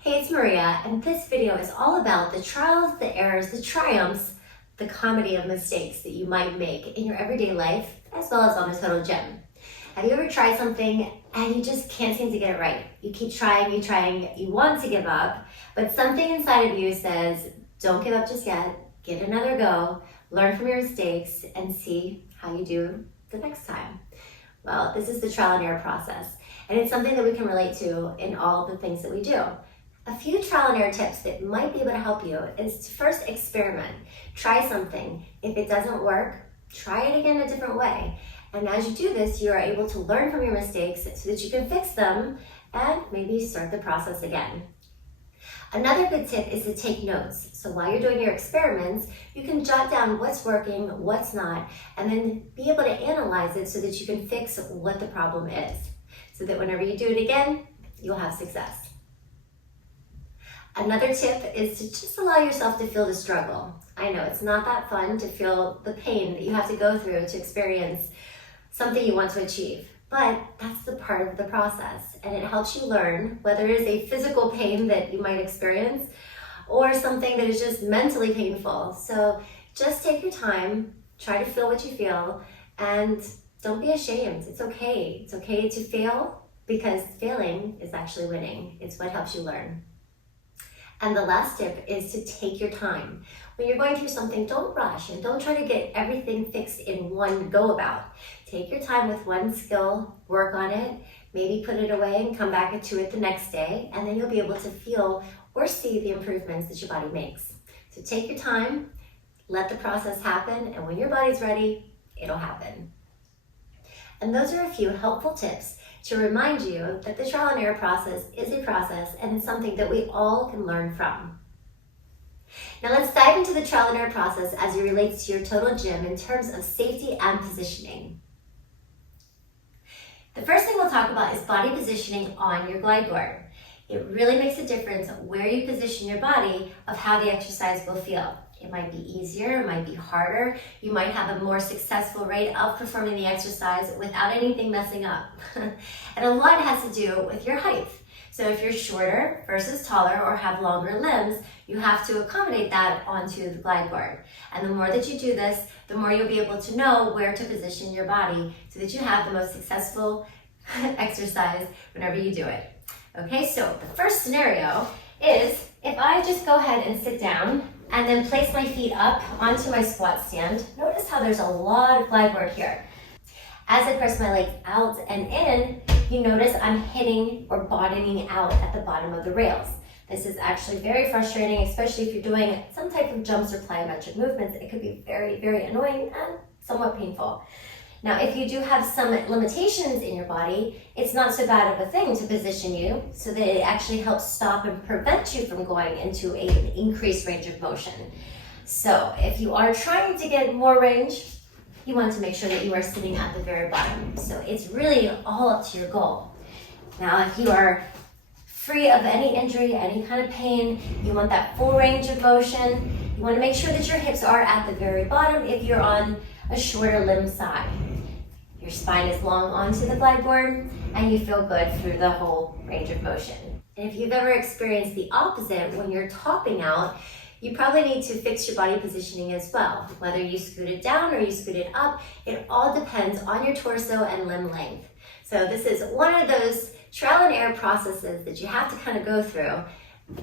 Hey, it's Maria, and this video is all about the trials, the errors, the triumphs, the comedy of mistakes that you might make in your everyday life, as well as on the total gym. Have you ever tried something and you just can't seem to get it right? You keep trying, you want to give up, but something inside of you says, don't give up just yet, give it another go, learn from your mistakes, and see how you do the next time. Well, this is the trial and error process, and it's something that we can relate to in all the things that we do. A few trial and error tips that might be able to help you is to first experiment. Try something. If it doesn't work, try it again a different way. And as you do this, you are able to learn from your mistakes so that you can fix them and maybe start the process again. Another good tip is to take notes. So while you're doing your experiments, you can jot down what's working, what's not, and then be able to analyze it so that you can fix what the problem is. So that whenever you do it again, you'll have success. Another tip is to just allow yourself to feel the struggle. I know it's not that fun to feel the pain that you have to go through to experience something you want to achieve, but that's the part of the process, and it helps you learn whether it is a physical pain that you might experience or something that is just mentally painful. So just take your time, try to feel what you feel, and don't be ashamed. It's okay. It's okay to fail, because failing is actually winning. It's what helps you learn. And the last tip is to take your time. When you're going through something, don't rush and don't try to get everything fixed in one go about. Take your time with one skill, work on it, maybe put it away and come back to it the next day, and then you'll be able to feel or see the improvements that your body makes. So take your time, let the process happen, and when your body's ready, it'll happen. And those are a few helpful tips to remind you that the trial and error process is a process and it's something that we all can learn from. Now let's dive into the trial and error process as it relates to your total gym in terms of safety and positioning. The first thing we'll talk about is body positioning on your glide board. It really makes a difference where you position your body of how the exercise will feel. It might be easier, it might be harder. You might have a more successful rate of performing the exercise without anything messing up. And a lot has to do with your height. So if you're shorter versus taller or have longer limbs, you have to accommodate that onto the glide board. And the more that you do this, the more you'll be able to know where to position your body so that you have the most successful exercise whenever you do it. Okay, so the first scenario is if I just go ahead and sit down and then place my feet up onto my squat stand. Notice how there's a lot of glide board here. As I press my legs out and in, you notice I'm hitting or bottoming out at the bottom of the rails. This is actually very frustrating, especially if you're doing some type of jumps or plyometric movements. It could be very, very annoying and somewhat painful. Now, if you do have some limitations in your body, it's not so bad of a thing to position you so that it actually helps stop and prevent you from going into an increased range of motion. So if you are trying to get more range, you want to make sure that you are sitting at the very bottom. So it's really all up to your goal. Now, if you are free of any injury, any kind of pain, you want that full range of motion, you want to make sure that your hips are at the very bottom if you're on a shorter limb side. Your spine is long onto the glide board and you feel good through the whole range of motion. And if you've ever experienced the opposite when you're topping out, you probably need to fix your body positioning as well. Whether you scoot it down or you scoot it up, it all depends on your torso and limb length. So this is one of those trial and error processes that you have to kind of go through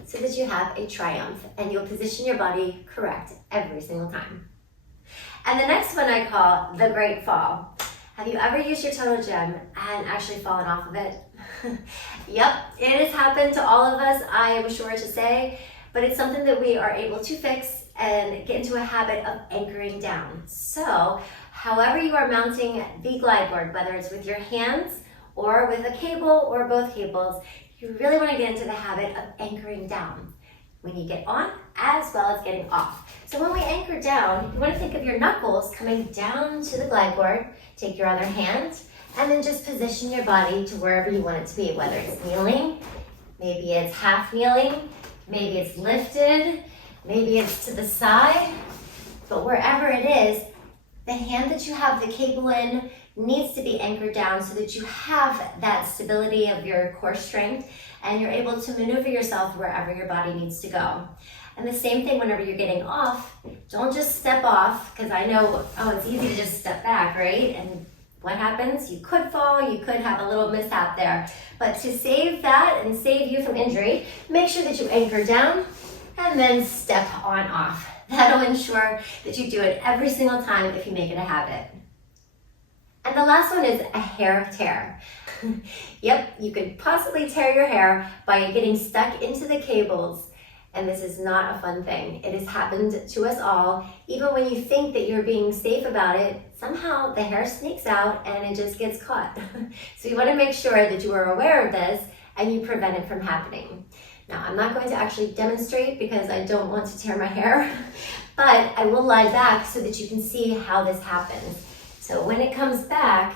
so that you have a triumph and you'll position your body correct every single time. And the next one I call the great fall. Have you ever used your total gym and actually fallen off of it? Yep, it has happened to all of us, I am sure to say, but it's something that we are able to fix and get into a habit of anchoring down. So, however you are mounting the glide board, whether it's with your hands or with a cable or both cables, you really want to get into the habit of anchoring down when you get on as well as getting off. So when we anchor down, you want to think of your knuckles coming down to the glide board, take your other hand, and then just position your body to wherever you want it to be, whether it's kneeling, maybe it's half kneeling, maybe it's lifted, maybe it's to the side, but wherever it is, the hand that you have the cable in needs to be anchored down so that you have that stability of your core strength and you're able to maneuver yourself wherever your body needs to go. And the same thing whenever you're getting off, don't just step off, because I know, it's easy to just step back, right? And what happens? You could fall, you could have a little mishap there. But to save that and save you from injury, make sure that you anchor down and then step on off. That'll ensure that you do it every single time if you make it a habit. And the last one is a hair tear. Yep, you could possibly tear your hair by getting stuck into the cables. And this is not a fun thing. It has happened to us all. Even when you think that you're being safe about it, somehow the hair sneaks out and it just gets caught. So you want to make sure that you are aware of this and you prevent it from happening. Now, I'm not going to actually demonstrate because I don't want to tear my hair, but I will lie back so that you can see how this happens. So when it comes back,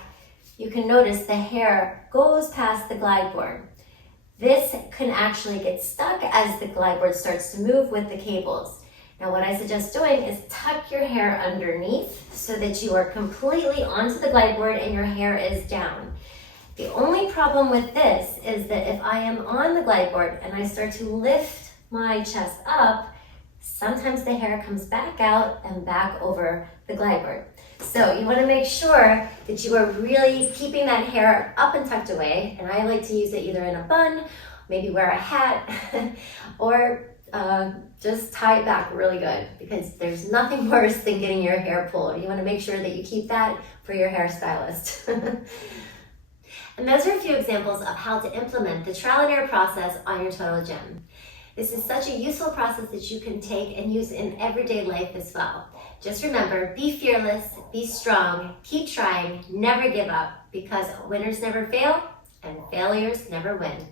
you can notice the hair goes past the glide board. This can actually get stuck as the glide board starts to move with the cables. Now what I suggest doing is tuck your hair underneath so that you are completely onto the glide board and your hair is down. The only problem with this is that if I am on the glide board and I start to lift my chest up, sometimes the hair comes back out and back over the glide board. So you want to make sure that you are really keeping that hair up and tucked away. And I like to use it either in a bun, maybe wear a hat, or just tie it back really good, because there's nothing worse than getting your hair pulled. You want to make sure that you keep that for your hairstylist. And those are a few examples of how to implement the trial and error process on your total gym. This is such a useful process that you can take and use in everyday life as well. Just remember, be fearless, be strong, keep trying, never give up, because winners never fail and failures never win.